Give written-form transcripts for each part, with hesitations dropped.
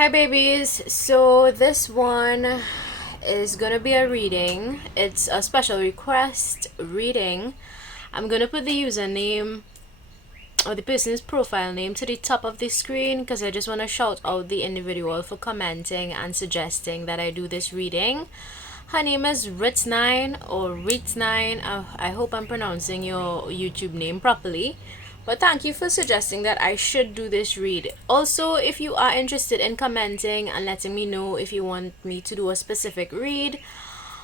Hi babies, so this one is gonna be a reading. It's a special request reading. I'm gonna put the username or the person's profile name to the top of the screen because I just want to shout out the individual for commenting and suggesting that I do this reading. Her name is Ritz9 or Ritz9. I hope I'm pronouncing your YouTube name properly. But thank you for suggesting that I should do this read. Also, if you are interested in commenting and letting me know if you want me to do a specific read,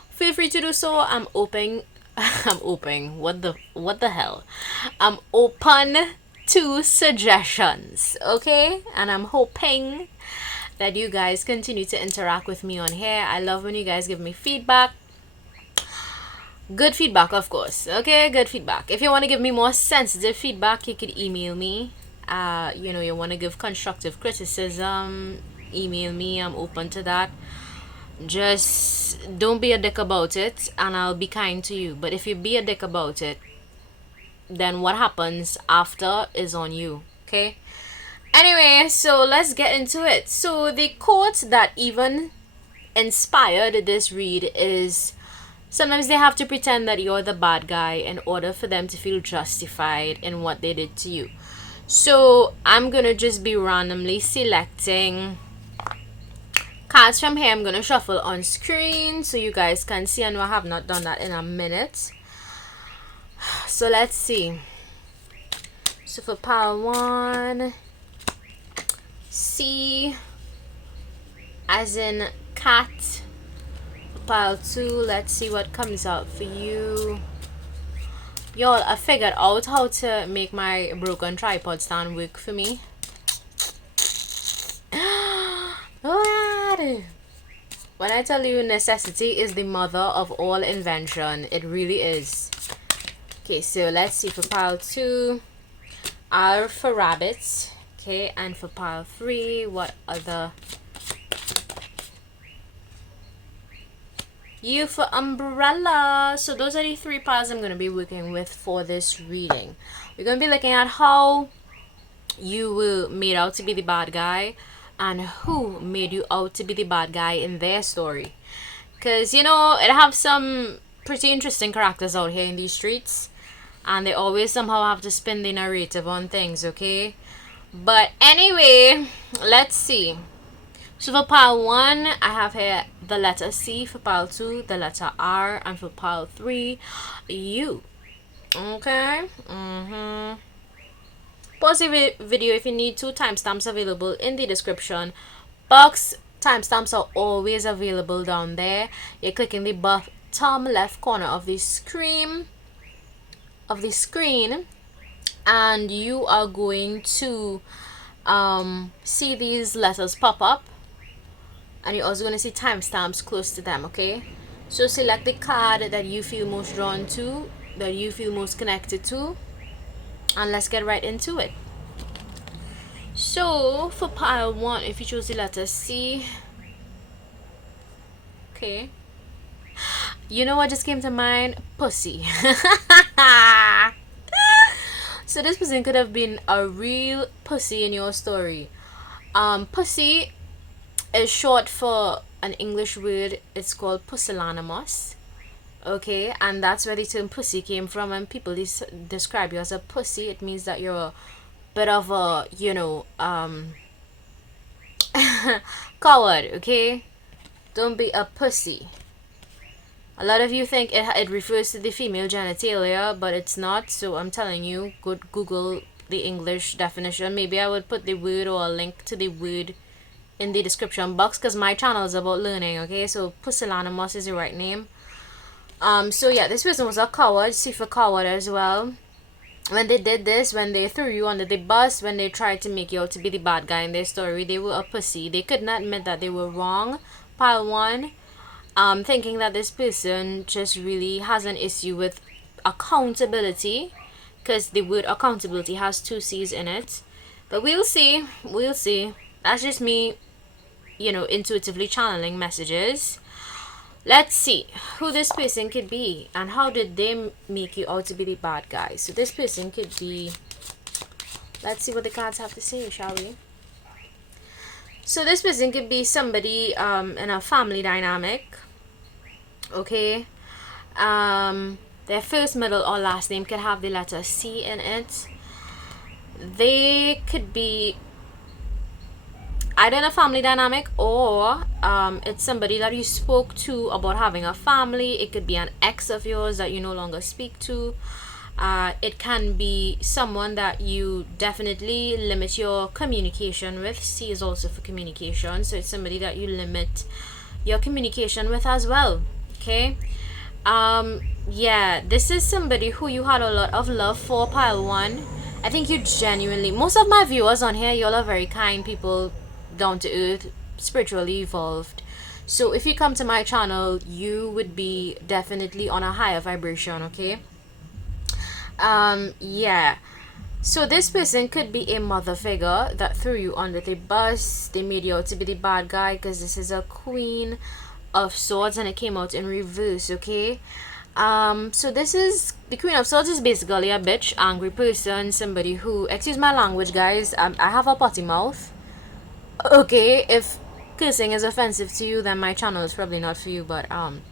feel free to do so. I'm open. I'm open. What the hell? I'm open to suggestions. Okay? And I'm hoping that you guys continue to interact with me on here. I love when you guys give me feedback. Good feedback, of course. Okay, good feedback. If you want to give me more sensitive feedback, you could email me. You want to give constructive criticism, email me. I'm open to that. Just don't be a dick about it, and I'll be kind to you. But if you be a dick about it, then what happens after is on you. Okay? Anyway, so let's get into it. So the quote that even inspired this read is, sometimes they have to pretend that you're the bad guy in order for them to feel justified in what they did to you. So I'm gonna just be randomly selecting cards from here. I'm gonna shuffle on screen so you guys can see. I know I have not done that in a minute. So let's see. So for pile 1, C as in cat. Pile 2, let's see what comes out for you. Y'all, I figured out how to make my broken tripod stand work for me. Lord. When I tell you necessity is the mother of all invention, it really is. Okay, so let's see for pile 2. R for rabbits. Okay, and for pile 3, what other? U for umbrella. So those are the 3 piles I'm going to be working with for this reading. We're going to be looking at how you were made out to be the bad guy and who made you out to be the bad guy in their story. Because, it have some pretty interesting characters out here in these streets, and they always somehow have to spin the narrative on things, okay? But anyway, let's see. So for pile 1, I have here the letter C. For pile 2, the letter R. And for pile 3, U. Okay? Pause the video if you need to. Timestamps available in the description box. Timestamps are always available down there. You're clicking the bottom left corner of the screen. And you are going to see these letters pop up. And you're also going to see timestamps close to them, okay? So select the card that you feel most drawn to, that you feel most connected to, and let's get right into it. So for pile 1, if you choose the letter C, okay, you know what just came to mind? Pussy. So this person could have been a real pussy in your story. Pussy is short for an English word. It's called pusillanimous. Okay, and that's where the term pussy came from. When people describe you as a pussy, it means that you're a bit of a, coward, okay? Don't be a pussy. A lot of you think it refers to the female genitalia, but it's not. So I'm telling you, go Google the English definition. Maybe I would put the word or a link to the word in the description box, because my channel is about learning, okay? So pusillanimous is the right name. So yeah, this person was a coward. C for coward as well. When they did this, when they threw you under the bus, when they tried to make you out to be the bad guy in their story, they were a pussy. They could not admit that they were wrong. Pile 1, thinking that this person just really has an issue with accountability, because the word accountability has 2 C's in it. But we'll see. That's just me, intuitively channeling messages. Let's see who this person could be and how did they make you out to be the bad guy. So this person could be, let's see what the cards have to say, shall we? So this person could be somebody in a family dynamic, okay? Their first, middle, or last name could have the letter C in it. They could be either in a family dynamic, or it's somebody that you spoke to about having a family. It could be an ex of yours that you no longer speak to. It can be someone that you definitely limit your communication with. C is also for communication, so it's somebody that you limit your communication with as well. Okay. Yeah, this is somebody who you had a lot of love for, pile one. I think you genuinely, most of my viewers on here, y'all are very kind people, down to earth, spiritually evolved. So if you come to my channel, you would be definitely on a higher vibration, okay? Yeah. So this person could be a mother figure that threw you under the bus. They made you out to be the bad guy because this is a queen of swords and it came out in reverse, okay? So this is the queen of swords is basically a bitch, angry person, somebody who, excuse my language guys, I have a potty mouth. Okay, if cursing is offensive to you, then my channel is probably not for you, but I'm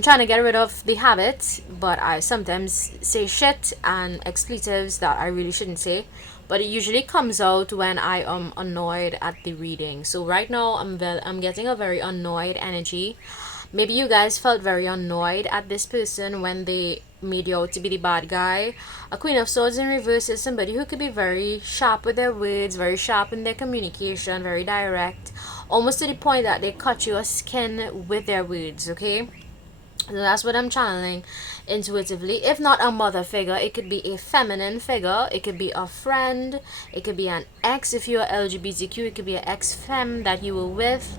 trying to get rid of the habit, but I sometimes say shit and expletives that I really shouldn't say, but it usually comes out when I am annoyed at the reading. So right now I'm getting a very annoyed energy. Maybe you guys felt very annoyed at this person when they made you out to be the bad guy. A queen of swords in reverse is somebody who could be very sharp with their words, very sharp in their communication, very direct, almost to the point that they cut your skin with their words, okay? So that's what I'm channeling intuitively. If not a mother figure, it could be a feminine figure. It could be a friend. It could be an ex. If you're LGBTQ, it could be an ex-femme that you were with.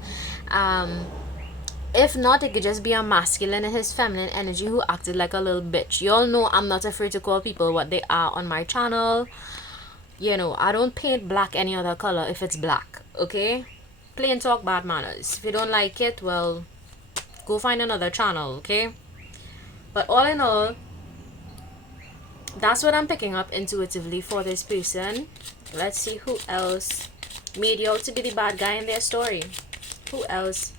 If not, it could just be a masculine in his feminine energy who acted like a little bitch. You all know I'm not afraid to call people what they are on my channel. You know, I don't paint black any other color if it's black, okay? Plain talk, bad manners. If you don't like it, well, go find another channel, okay? But all in all, that's what I'm picking up intuitively for this person. Let's see who else made you out to be the bad guy in their story. Who else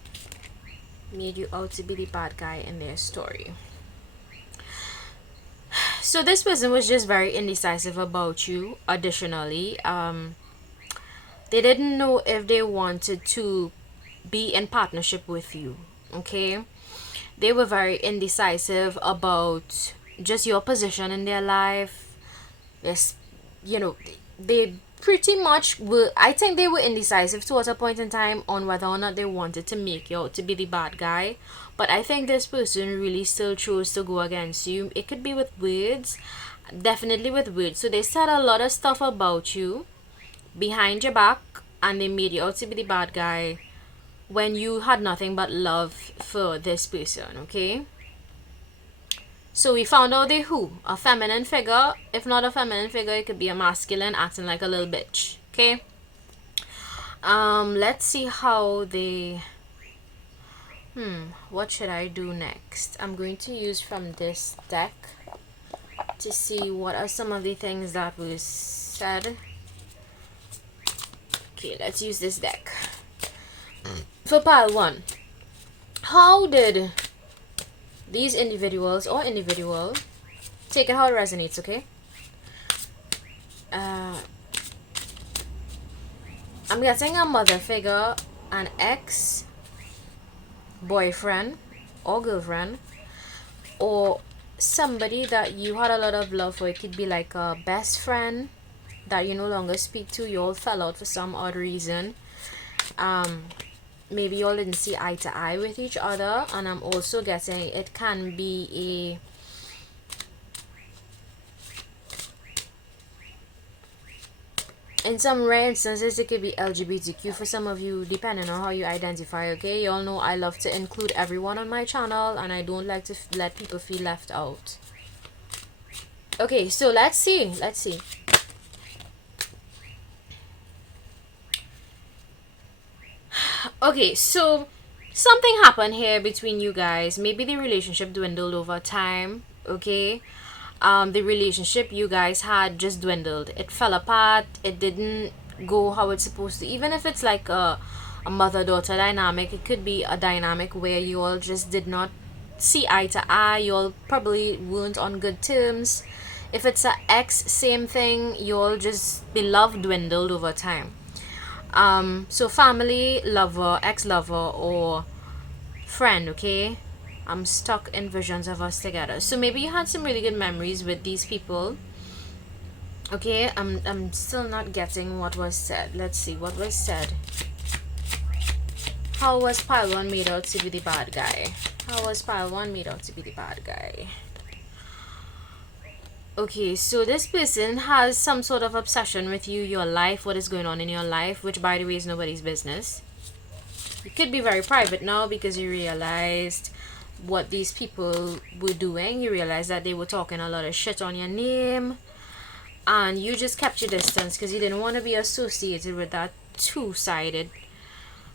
made you out to be the bad guy in their story? So this person was just very indecisive about you. Additionally, they didn't know if they wanted to be in partnership with you, okay? They were very indecisive about just your position in their life. Yes, you know, they pretty much were, I think they were indecisive towards a point in time on whether or not they wanted to make you out to be the bad guy. But I think this person really still chose to go against you. It could be with words, definitely with words. So they said a lot of stuff about you behind your back and they made you out to be the bad guy when you had nothing but love for this person, okay? So we found out they who? A feminine figure. If not a feminine figure, it could be a masculine acting like a little bitch, okay? Let's see how they... what should I do next? I'm going to use from this deck to see what are some of the things that was said. Okay, let's use this deck. For pile one, how did these individuals or individual, take it how it resonates, okay? I'm getting a mother figure, an ex, boyfriend or girlfriend, or somebody that you had a lot of love for. It could be like a best friend that you no longer speak to. You all fell out for some odd reason. Maybe you all didn't see eye to eye with each other. And I'm also getting it can be in some rare instances it could be LGBTQ for some of you, depending on how you identify, okay? You all know I love to include everyone on my channel and I don't like to let people feel left out. Okay, so let's see. Okay, so something happened here between you guys. Maybe the relationship dwindled over time, okay? The relationship you guys had just dwindled. It fell apart. It didn't go how it's supposed to. Even if it's like a a mother-daughter dynamic. It could be a dynamic where you all just did not see eye to eye. You all probably weren't on good terms. If it's an ex, same thing. You all just, the love dwindled over time. So family, lover, ex-lover, or friend, okay? I'm stuck in visions of us together. So maybe you had some really good memories with these people. Okay, I'm still not getting what was said. Let's see what was said. How was pile 1 made out to be the bad guy? How was pile 1 made out to be the bad guy? Okay, so this person has some sort of obsession with you, your life, what is going on in your life, which by the way is nobody's business. It could be very private now because you realized what these people were doing. You realized that they were talking a lot of shit on your name, and you just kept your distance because you didn't want to be associated with that two-sided,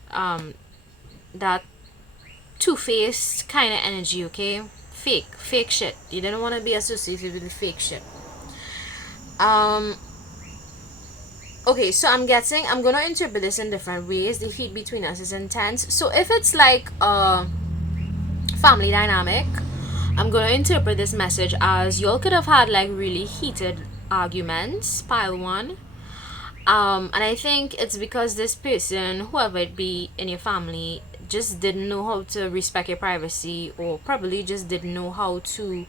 that two-faced kind of energy, okay? Fake shit. You didn't want to be associated with the fake shit. Okay, so I'm gonna interpret this in different ways. The feud between us is intense. So if it's like a family dynamic, I'm gonna interpret this message as y'all could have had like really heated arguments, pile 1. And I think it's because this person, whoever it be in your family, just didn't know how to respect your privacy, or probably just didn't know how to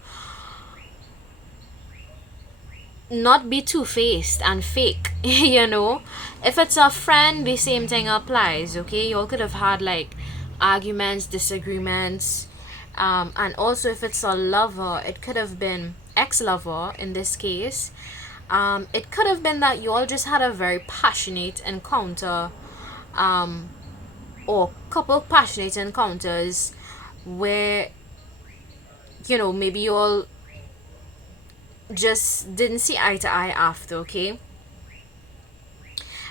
not be two-faced and fake. You know, if it's a friend, the same thing applies. Okay, y'all could have had like arguments, disagreements, and also if it's a lover, it could have been ex-lover in this case. It could have been that you all just had a very passionate encounter, or couple passionate encounters where, you know, maybe you all just didn't see eye to eye after, okay?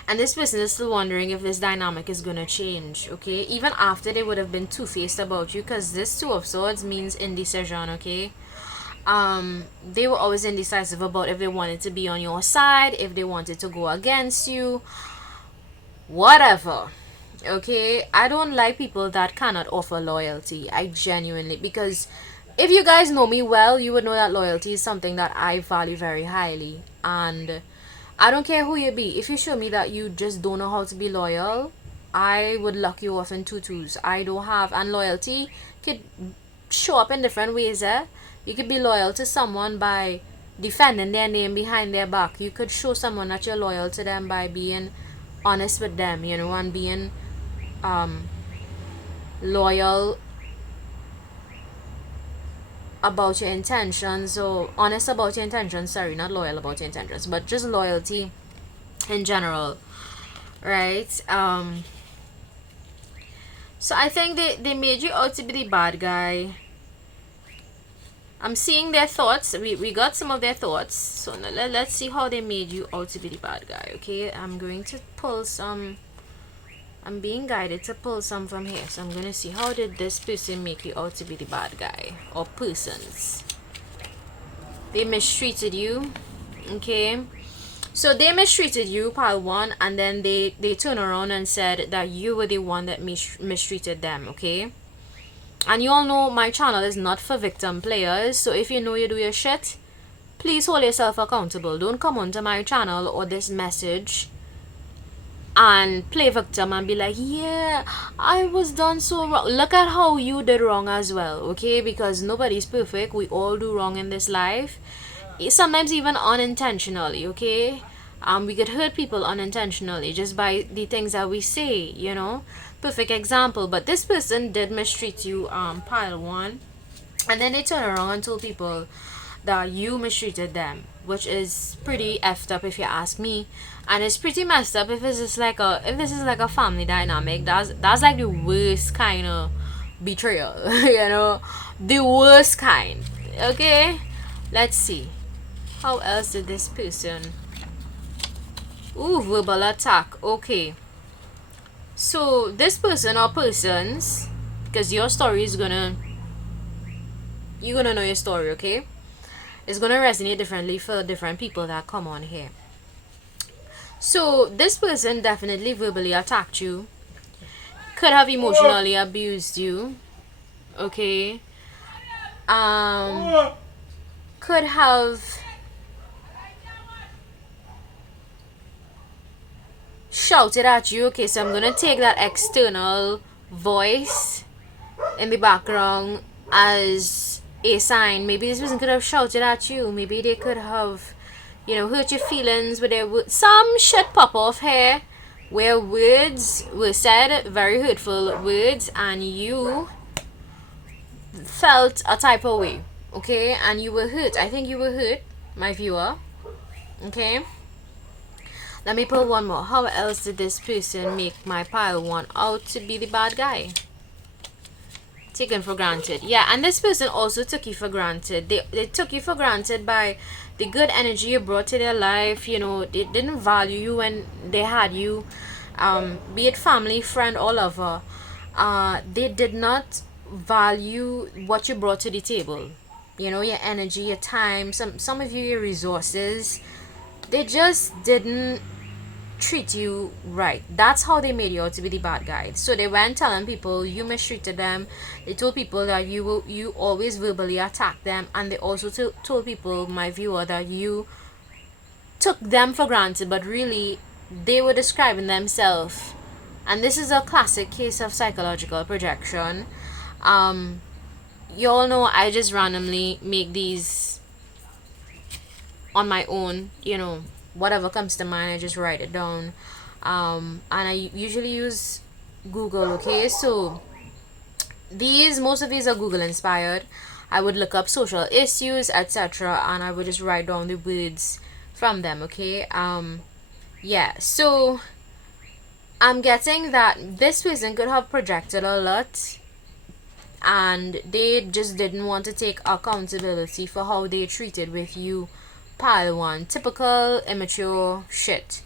And this person is still wondering if this dynamic is gonna change, okay? Even after they would have been two-faced about you, because this Two of Swords means indecision, okay? They were always indecisive about if they wanted to be on your side, if they wanted to go against you, whatever. Okay, I don't like people that cannot offer loyalty. I genuinely, because if you guys know me well, you would know that loyalty is something that I value very highly. And I don't care who you be. If you show me that you just don't know how to be loyal, I would lock you off in tutus. I don't have, and loyalty could show up in different ways. You could be loyal to someone by defending their name behind their back. You could show someone that you're loyal to them by being honest with them, you know, and being loyal about your intentions, or honest about your intentions. Sorry, not loyal about your intentions, but just loyalty in general, right? So I think they made you out to be the bad guy. I'm seeing their thoughts. We got some of their thoughts. So let's see how they made you out to be the bad guy, okay? I'm going to pull some. I'm being guided to pull some from here. So I'm going to see how did this person make you out to be the bad guy, or persons. They mistreated you, okay? So they mistreated you, pile 1, and then they turn around and said that you were the one that mistreated them, okay? And you all know my channel is not for victim players. So if you know you do your shit, please hold yourself accountable. Don't come onto my channel or this message and play victim and be like, yeah, I was done so wrong. Look at how you did wrong as well, okay? Because nobody's perfect. We all do wrong in this life, sometimes even unintentionally, okay? We could hurt people unintentionally just by the things that we say, you know. Perfect example. But this person did mistreat you, pile 1, and then they turn around and told people that you mistreated them, which is pretty effed up if you ask me. And it's pretty messed up if this is like a family dynamic. That's like the worst kind of betrayal. You know, the worst kind. Okay, let's see how else did this person. Ooh, verbal attack. Okay, so this person or persons, because your story is you're gonna know your story, okay? It's gonna resonate differently for different people that come on here. So this person definitely verbally attacked you. could have emotionally abused you, okay? Could have shouted at you. Okay, so I'm gonna take that external voice in the background as a sign. Maybe this person could have shouted at you. Maybe they could have, hurt your feelings with their words. Some shit pop off here where words were said, very hurtful words, and you felt a type of way, okay? And you were hurt. I think you were hurt, my viewer, okay? Let me put one more. How else did this person make my pile one out to be the bad guy? Taken for granted. Yeah, and this person also took you for granted. They took you for granted by the good energy you brought to their life. They didn't value you when they had you, be it family, friend, or lover. They did not value what you brought to the table. Your energy, your time, some of you, your resources. They just didn't treat you right. That's how they made you out to be the bad guy. So they went telling people you mistreated them. They told people that you always verbally attacked them, and they also told people, my viewer, that you took them for granted, but really they were describing themselves. And this is a classic case of psychological projection. You all know I just randomly make these on my own, whatever comes to mind, I just write it down. And I usually use Google, okay? So most of these are Google inspired. I would look up social issues, etc., and I would just write down the words from them, okay? Yeah, so I'm getting that this person could have projected a lot, and they just didn't want to take accountability for how they treated with you. Pile one. Typical immature shit.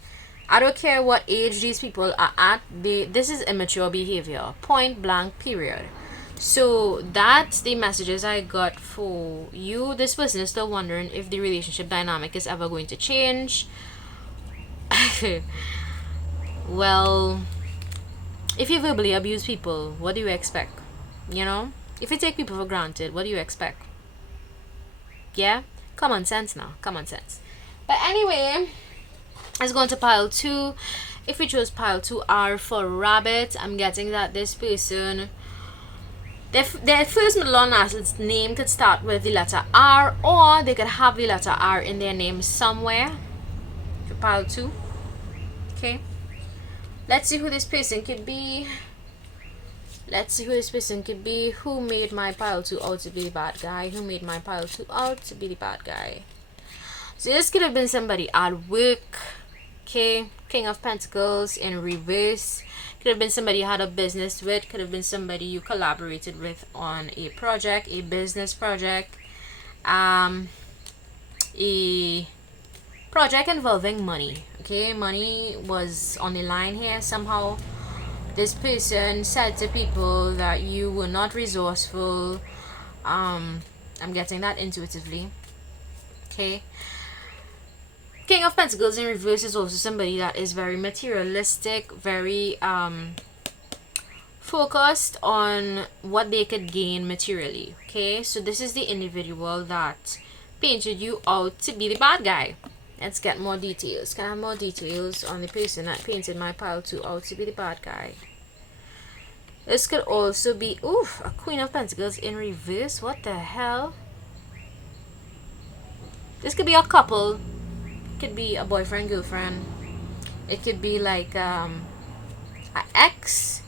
I don't care what age these people are at, this is immature behavior. Point blank, period. So that's the messages I got for you. This person is still wondering if the relationship dynamic is ever going to change. Well, if you verbally abuse people, what do you expect? If you take people for granted, what do you expect? Yeah? Common sense now. Common sense. But anyway, let's go on to pile 2. If we chose pile 2R for rabbit, I'm getting that this person, their first, middle, or last name could start with the letter R, or they could have the letter R in their name somewhere. For pile 2. Okay. Let's see who this person could be. Who made my pile 2 out to be the bad guy? Who made my pile 2 out to be the bad guy? So this could have been somebody at work. Okay. King of Pentacles in reverse. Could have been somebody you had a business with. Could have been somebody you collaborated with on a project, a business project. A project involving money. Okay. Money was on the line here somehow. This person said to people that you were not resourceful. I'm getting that intuitively. Okay. King of Pentacles in reverse is also somebody that is very materialistic, very focused on what they could gain materially. Okay, so this is the individual that painted you out to be the bad guy. Let's get more details. Can I have more details on the person that painted my pile 2 out to be the bad guy? This could also be, a Queen of Pentacles in reverse. What the hell? This could be a couple. It could be a boyfriend, girlfriend. It could be like an ex.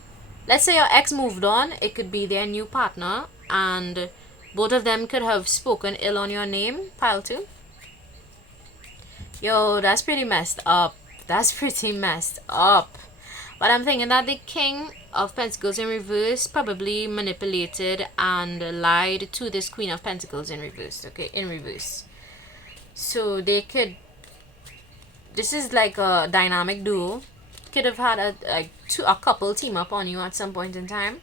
Let's say your ex moved on. It could be their new partner, and both of them could have spoken ill on your name. Pile 2. Yo, that's pretty messed up. But I'm thinking that the King of Pentacles in reverse probably manipulated and lied to this Queen of Pentacles in reverse. Okay, in reverse. So they could, this is like a dynamic duo. Could have had a couple team up on you at some point in time.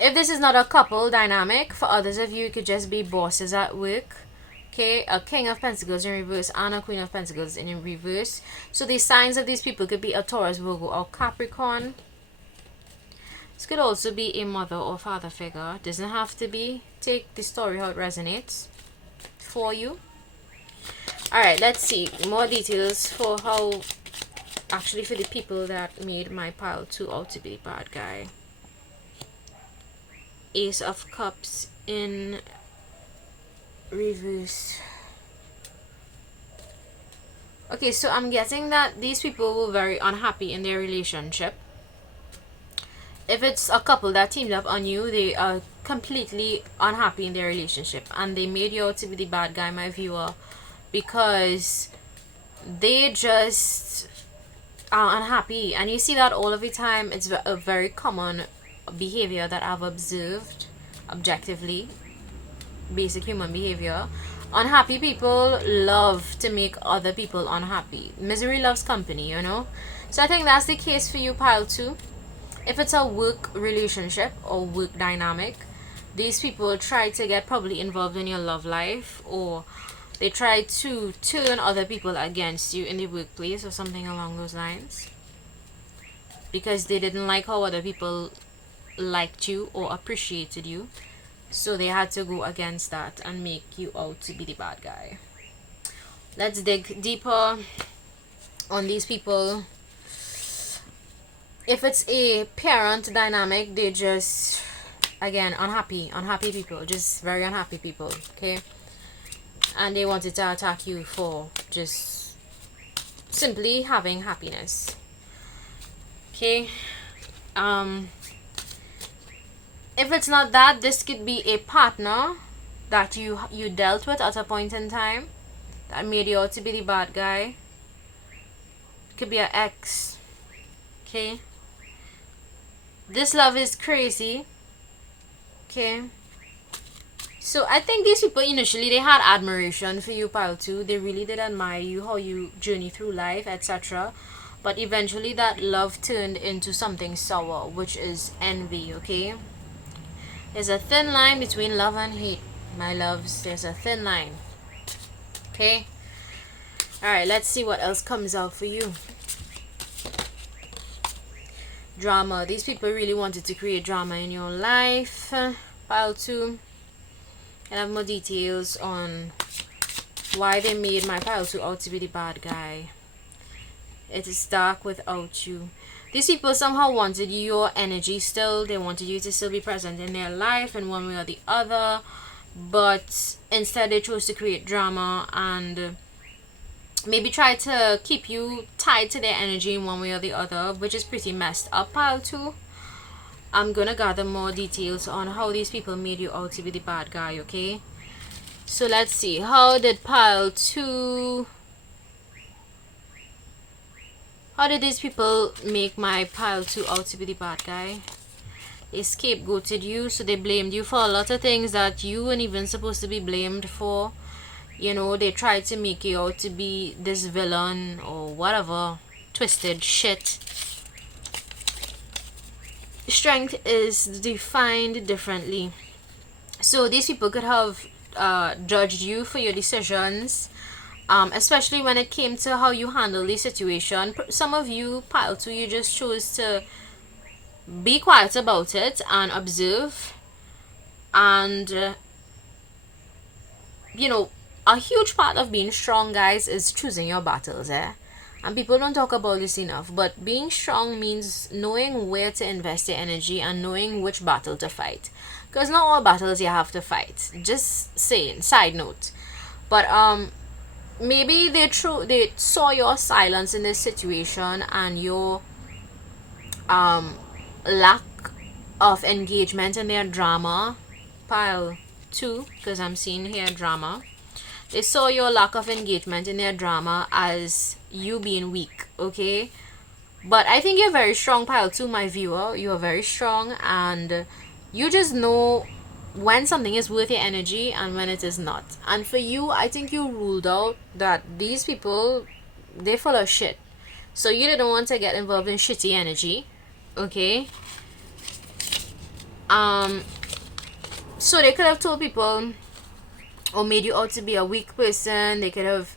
If this is not a couple dynamic, for others of you, it could just be bosses at work. Okay, a King of Pentacles in reverse and a Queen of Pentacles in reverse. So the signs of these people could be a Taurus, Virgo, or Capricorn. This could also be a mother or father figure. Doesn't have to be. Take the story how it resonates for you. Alright, let's see more details for how, actually, for the people that made my pile 2 out to be the bad guy. Ace of Cups in reverse. Okay, so I'm getting that these people were very unhappy in their relationship. If it's a couple that teamed up on you, they are completely unhappy in their relationship and they made you out to be the bad guy, my viewer, because they just are unhappy. And you see that all of the time. It's a very common behavior that I've observed objectively, basic human behavior. Unhappy people love to make other people unhappy. Misery loves company, you know. So I think that's the case for you, pile 2. If it's a work relationship or work dynamic, these people try to get probably involved in your love life, or they try to turn other people against you in the workplace or something along those lines, because they didn't like how other people liked you or appreciated you. So they had to go against that and make you out to be the bad guy. Let's dig deeper on these people. If it's a parent dynamic, they just, again, unhappy people, just very unhappy people, okay? And they wanted to attack you for just simply having happiness, okay? If it's not that, this could be a partner that you dealt with at a point in time that made you out to be the bad guy. It could be an ex, okay? This love is crazy, okay? So I think these people initially, they had admiration for you, pile 2. They really did admire you, how you journey through life, etc. But eventually that love turned into something sour, which is envy, okay? There's a thin line between love and hate, my loves. There's a thin line, okay? Alright, let's see what else comes out for you. Drama. These people really wanted to create drama in your life, pile 2. And I have more details on why they made my pile 2 out to be the bad guy. It is dark without you. These people somehow wanted your energy still. They wanted you to still be present in their life in one way or the other. But instead they chose to create drama and maybe try to keep you tied to their energy in one way or the other, which is pretty messed up, pile 2. I'm gonna gather more details on how these people made you out to be the bad guy, okay? So let's see. How did pile 2... How did these people make my pile 2 out to be the bad guy? They scapegoated you, so they blamed you for a lot of things that you weren't even supposed to be blamed for. You know, they tried to make you out to be this villain or whatever. Twisted shit. Strength is defined differently. So these people could have judged you for your decisions. Especially when it came to how you handle the situation. Some of you, pile 2, you just chose to be quiet about it and observe. And, you know, a huge part of being strong, guys, is choosing your battles, eh? And people don't talk about this enough. But being strong means knowing where to invest your energy and knowing which battle to fight. Because not all battles you have to fight. Just saying, side note. But, maybe they saw your silence in this situation and your lack of engagement in their drama, pile 2, because I'm seeing here drama. They saw your lack of engagement in their drama as you being weak, okay? But I think you're very strong, pile 2, my viewer. You're very strong and you just know when something is worth your energy and when it is not. And for you, I think you ruled out that these people, they're full of shit. So you didn't want to get involved in shitty energy, okay? So they could have told people or made you out to be a weak person. They could have,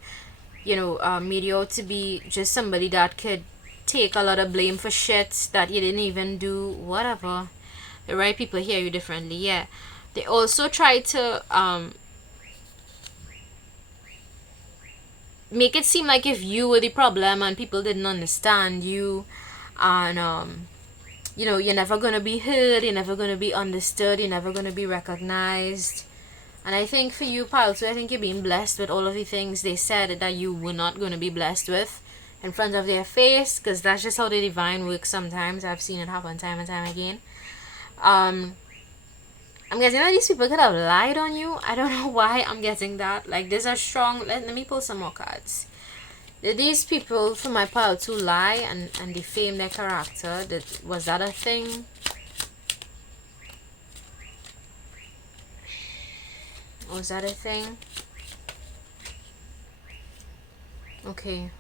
you know, made you out to be just somebody that could take a lot of blame for shit that you didn't even do, whatever. The right people hear you differently, yeah. They also try to make it seem like if you were the problem and people didn't understand you, and you know, you're never gonna be heard, you're never gonna be understood, you're never gonna be recognized. And I think for you, pal, so I think you're being blessed with all of the things they said that you were not gonna be blessed with in front of their face, because that's just how the divine works sometimes. I've seen it happen time and time again. I'm guessing that these people could have lied on you. I don't know why I'm getting that. Like, there's a strong... Let me pull some more cards. Did these people from my pile to lie and defame their character? Was that a thing? Was that a thing? Okay.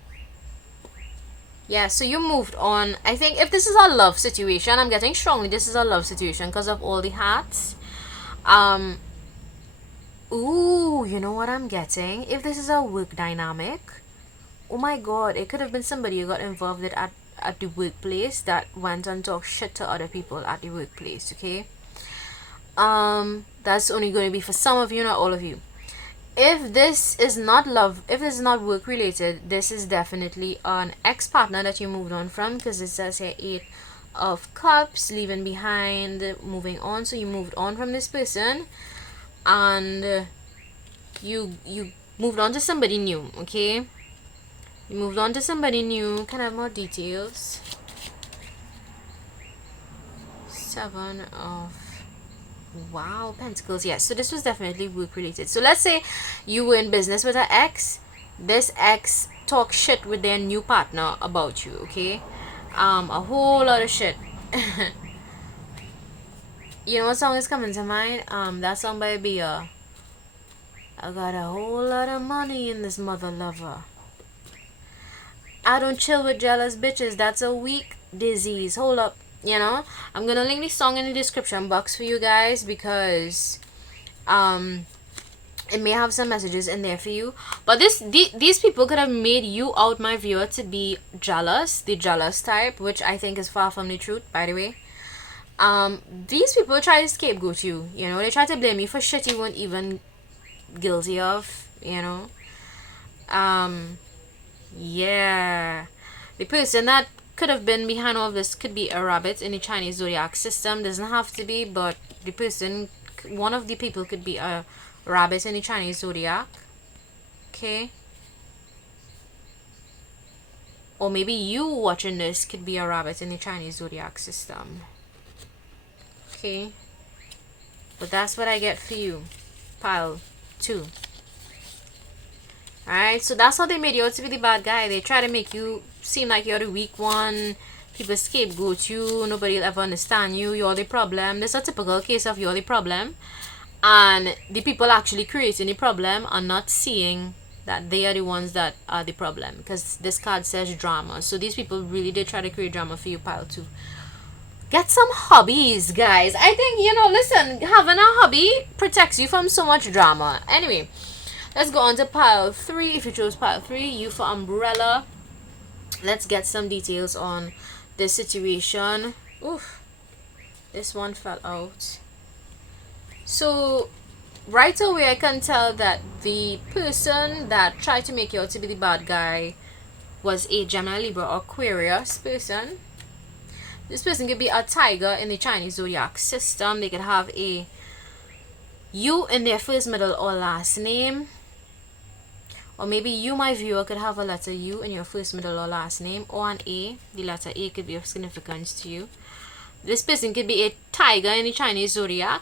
Yeah, so you moved on. I think if this is a love situation, I'm getting strongly this is a love situation because of all the hearts. Ooh, you know what I'm getting? If this is a work dynamic, oh my god, it could have been somebody you got involved with at the workplace that went and talked shit to other people at the workplace, okay? That's only going to be for some of you, not all of you. If this is not love, if this is not work related, this is definitely an ex-partner that you moved on from, because it says here 8 of Cups, leaving behind, moving on. So you moved on from this person and you moved on to somebody new, okay? You moved on to somebody new. Can I have more details? 7 of... Wow, Pentacles. Yes, so this was definitely work related. So let's say you were in business with an ex. This ex talk shit with their new partner about you, okay? A whole lot of shit. You know what song is coming to mind? That song by Bia. I got a whole lot of money in this mother lover. I don't chill with jealous bitches. That's a weak disease. Hold up. You know, I'm gonna link this song in the description box for you guys because it may have some messages in there for you. But these people could have made you out, my viewer, to be jealous, the jealous type, which I think is far from the truth, by the way. These people try to scapegoat you, you know, they try to blame you for shit you weren't even guilty of, you know. Yeah, the person that could have been behind all of this could be a rabbit in the Chinese zodiac system. Doesn't have to be, but the person, one of the people could be a rabbit in the Chinese zodiac, okay? Or maybe you watching this could be a rabbit in the Chinese zodiac system, okay? But that's what I get for you, pile 2. Alright, so that's how they made you out to be the bad guy. They try to make you seem like you're the weak one. People scapegoat you. Nobody will ever understand you. You're the problem. This is a typical case of you're the problem. And the people actually creating the problem are not seeing that they are the ones that are the problem. Because this card says drama. So these people really did try to create drama for you, pile 2. Get some hobbies, guys. I think, you know, listen, having a hobby protects you from so much drama. Anyway. Let's go on to pile 3. If you chose pile 3, you for umbrella. Let's get some details on this situation. Oof, this one fell out. So right away I can tell that the person that tried to make you out to be the bad guy was a Gemini, Libra, or Aquarius person. This person could be a tiger in the Chinese zodiac system. They could have a U in their first, middle, or last name. Or maybe you, my viewer, could have a letter U in your first, middle, or last name. Or an A. The letter A could be of significance to you. This person could be a tiger in the Chinese zodiac.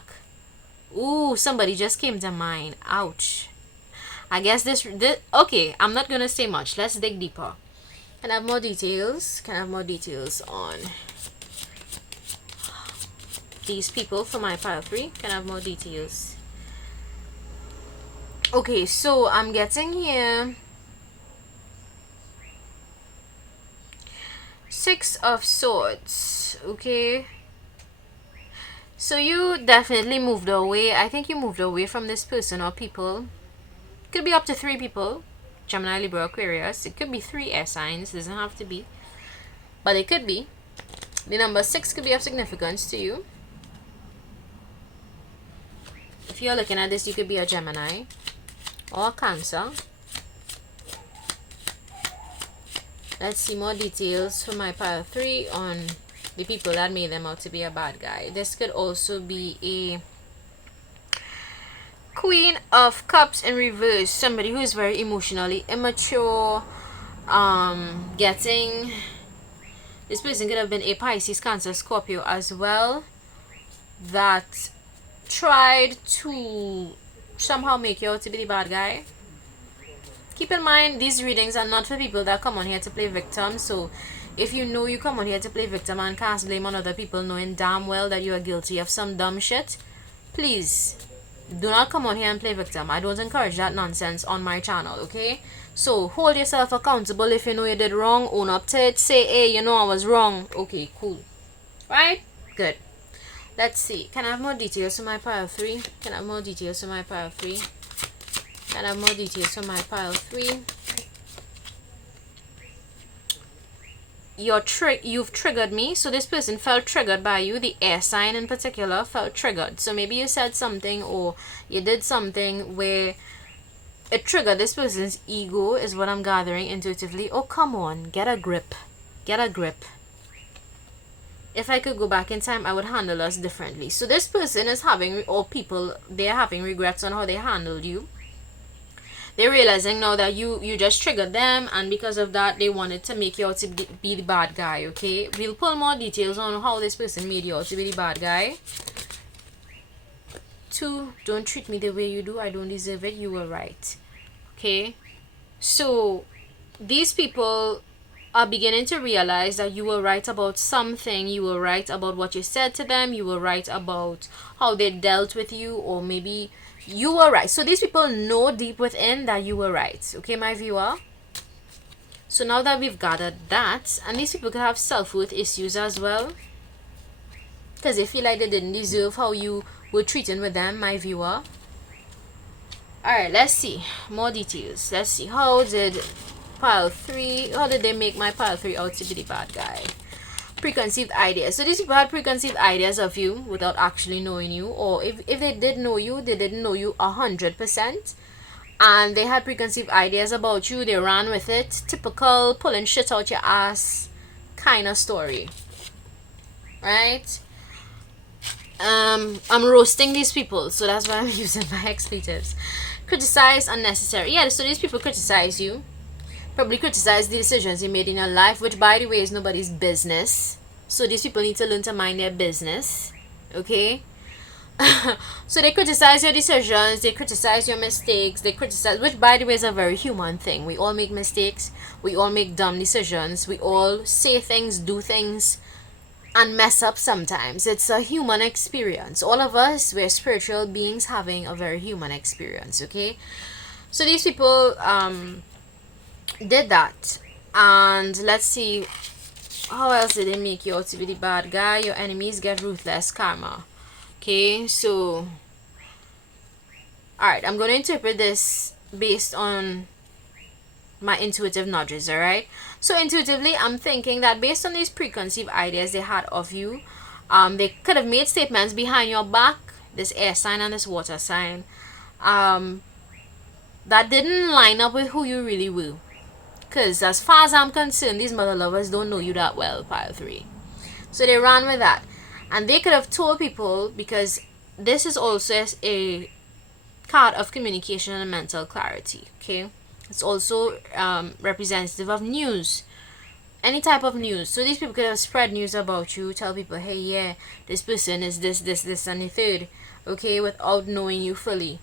Ooh, somebody just came to mind. Ouch. I guess this okay, I'm not going to say much. Let's dig deeper. Can I have more details? Can I have more details on these people for my pile 3? Can I have more details? Okay, so I'm getting here 6 of Swords, okay? So you definitely moved away. I think you moved away from this person or people. Could be up to 3 people. Gemini, Libra, Aquarius. It could be 3 air signs. Doesn't have to be. but it could be. The number 6 could be of significance to you. If you're looking at this, you could be a Gemini or a Cancer. Let's see more details for my pile 3 on the people that made them out to be a bad guy. This could also be a Queen of Cups in reverse. Somebody who is very emotionally immature. This person could have been a Pisces, Cancer, Scorpio as well, that tried to somehow make you out to be the bad guy. Keep in mind, these readings are not for people that come on here to play victim. So if you know you come on here to play victim and cast blame on other people, knowing damn well that you are guilty of some dumb shit, please do not come on here and play victim. I don't encourage that nonsense on my channel, okay? So hold yourself accountable. If you know you did wrong, own up to it. Say, hey, you know I was wrong. Okay, cool. Right? Good. Let's see. Can I have more details for my pile 3? Can I have more details for my pile 3? Can I have more details for my pile 3? You've triggered me. So this person felt triggered by you. The air sign in particular felt triggered. So maybe you said something or you did something where it triggered this person's ego, is what I'm gathering intuitively. Oh, come on. Get a grip. Get a grip. If I could go back in time, I would handle us differently. So this person is having, or people, they're having regrets on how they handled you. They're realizing now that you just triggered them, and because of that, they wanted to make you out to be the bad guy, okay? We'll pull more details on how this person made you out to be the bad guy. 2, don't treat me the way you do. I don't deserve it. You were right. Okay? So, these people are beginning to realize that you were right about something. You were right about what you said to them. You were right about how they dealt with you, or maybe you were right. So these people know deep within that you were right. Okay, my viewer? So now that we've gathered that, and these people could have self-worth issues as well, because they feel like they didn't deserve how you were treating with them, my viewer. Alright, let's see. More details. Let's see. How did pile 3, how did they make my pile 3 out to be the bad guy? Preconceived ideas. So these people had preconceived ideas of you without actually knowing you, or if they did know you, they didn't know you 100%, and they had preconceived ideas about you. They ran with it. Typical pulling shit out your ass kind of story, right? I'm roasting these people, so that's why I'm using my expletives. Criticize unnecessary. Yeah, so these people criticize you. Probably criticize the decisions you made in your life, which, by the way, is nobody's business. So these people need to learn to mind their business. Okay? So they criticize your decisions, they criticize your mistakes, they criticize, which, by the way, is a very human thing. We all make mistakes, we all make dumb decisions, we all say things, do things, and mess up sometimes. It's a human experience. All of us, we're spiritual beings having a very human experience, okay? So these people did that. And let's see, how else did they make you out to be the bad guy? Your enemies get ruthless karma. Okay, so alright, I'm going to interpret this based on my intuitive nudges, alright? So intuitively, I'm thinking that based on these preconceived ideas they had of you, they could have made statements behind your back, this air sign and this water sign, that didn't line up with who you really were. Because as far as I'm concerned, these mother lovers don't know you that well, pile 3. So they ran with that. And they could have told people, because this is also a card of communication and mental clarity, okay? It's also representative of news. Any type of news. So these people could have spread news about you, tell people, hey, yeah, this person is this, and the third, okay, without knowing you fully.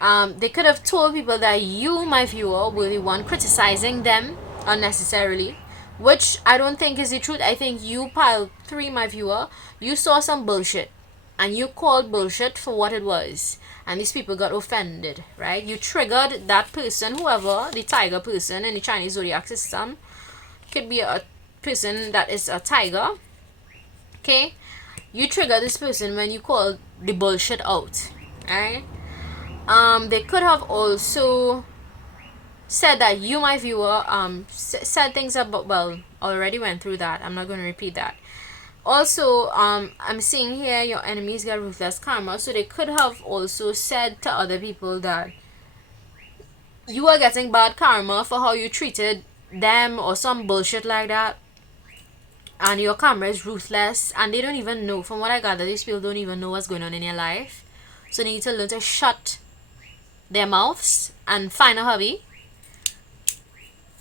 They could have told people that you, my viewer, were the one criticizing them unnecessarily, which I don't think is the truth. I think you, pile 3, my viewer, you saw some bullshit, and you called bullshit for what it was, and these people got offended, right? You triggered that person, whoever, the tiger person in the Chinese zodiac system. Could be a person that is a tiger, okay? You trigger this person when you call the bullshit out, alright? They could have also said that you, my viewer, said things about, well, Already went through that. I'm not going to repeat that. Also, I'm seeing here your enemies get ruthless karma, so they could have also said to other people that you are getting bad karma for how you treated them or some bullshit like that, and your karma is ruthless, and they don't even know. From what I gather, these people don't even know what's going on in your life, so they need to learn to shut their mouths and find a hobby.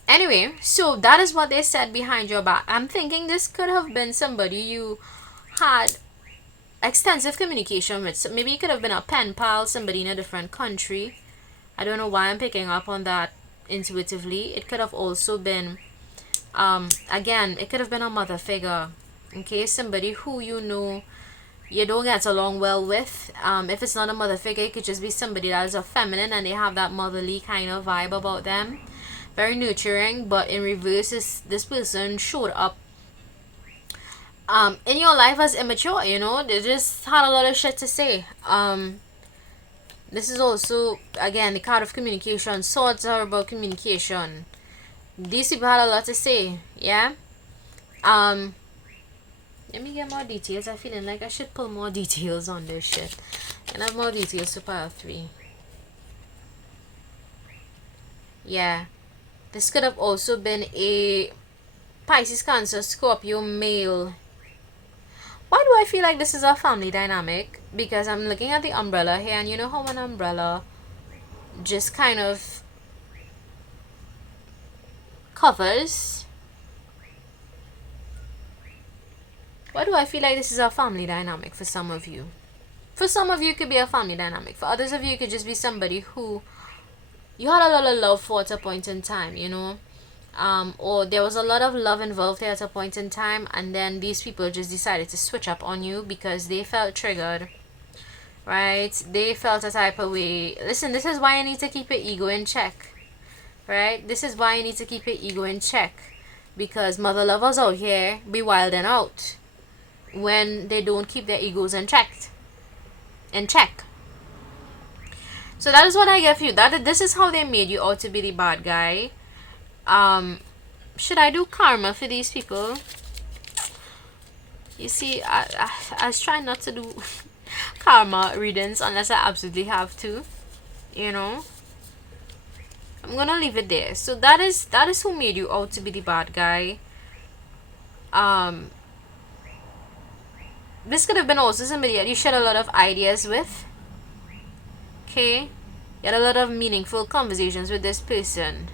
Anyway, so that is what they said behind your back. I'm thinking this could have been somebody you had extensive communication with. So maybe it could have been a pen pal, somebody in a different country. I don't know why I'm picking up on that intuitively. It could have also been, again, it could have been a mother figure. Okay, somebody who you know you don't get along well with. If it's not a mother figure, it could just be somebody that is a feminine and they have that motherly kind of vibe about them. Very nurturing, but in reverse, this person showed up in your life as immature. You know, they just had a lot of shit to say. This is also, again, the card of communication. Swords are about communication. These people had a lot to say. Yeah. Let me get more details. I'm feeling like I should pull more details on this shit. And have more details for pile 3. Yeah. This could have also been a Pisces, Cancer, Scorpio male. Why do I feel like this is a family dynamic? Because I'm looking at the umbrella here, and you know how an umbrella just kind of covers. Why do I feel like this is a family dynamic for some of you? For some of you, it could be a family dynamic. For others of you, it could just be somebody who you had a lot of love for at a point in time, you know? Or there was a lot of love involved there at a point in time, and then these people just decided to switch up on you because they felt triggered, right? They felt a type of way. Listen, this is why you need to keep your ego in check, right? This is why you need to keep your ego in check, because mother lovers out here be wilding out when they don't keep their egos in check. So that is what I get for you. This is how they made you out to be the bad guy. Should I do karma for these people? You see, I was trying not to do karma readings unless I absolutely have to, you know. I'm gonna leave it there. So that is who made you out to be the bad guy. This could have been also somebody that you shared a lot of ideas with. Okay, you had a lot of meaningful conversations with this person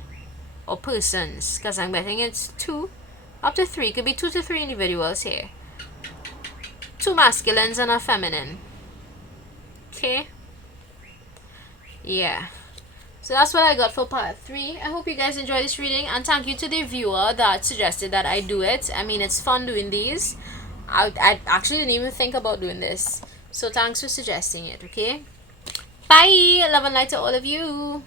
or persons, because I'm betting it's 2 up to 3. Could be 2 to 3 individuals here. 2 masculines and a feminine. Okay, yeah. So that's what I got for part 3. I hope you guys enjoyed this reading, and thank you to the viewer that suggested that I do it. I mean, it's fun doing these. I actually didn't even think about doing this, so thanks for suggesting it. Okay, bye. Love and light to all of you.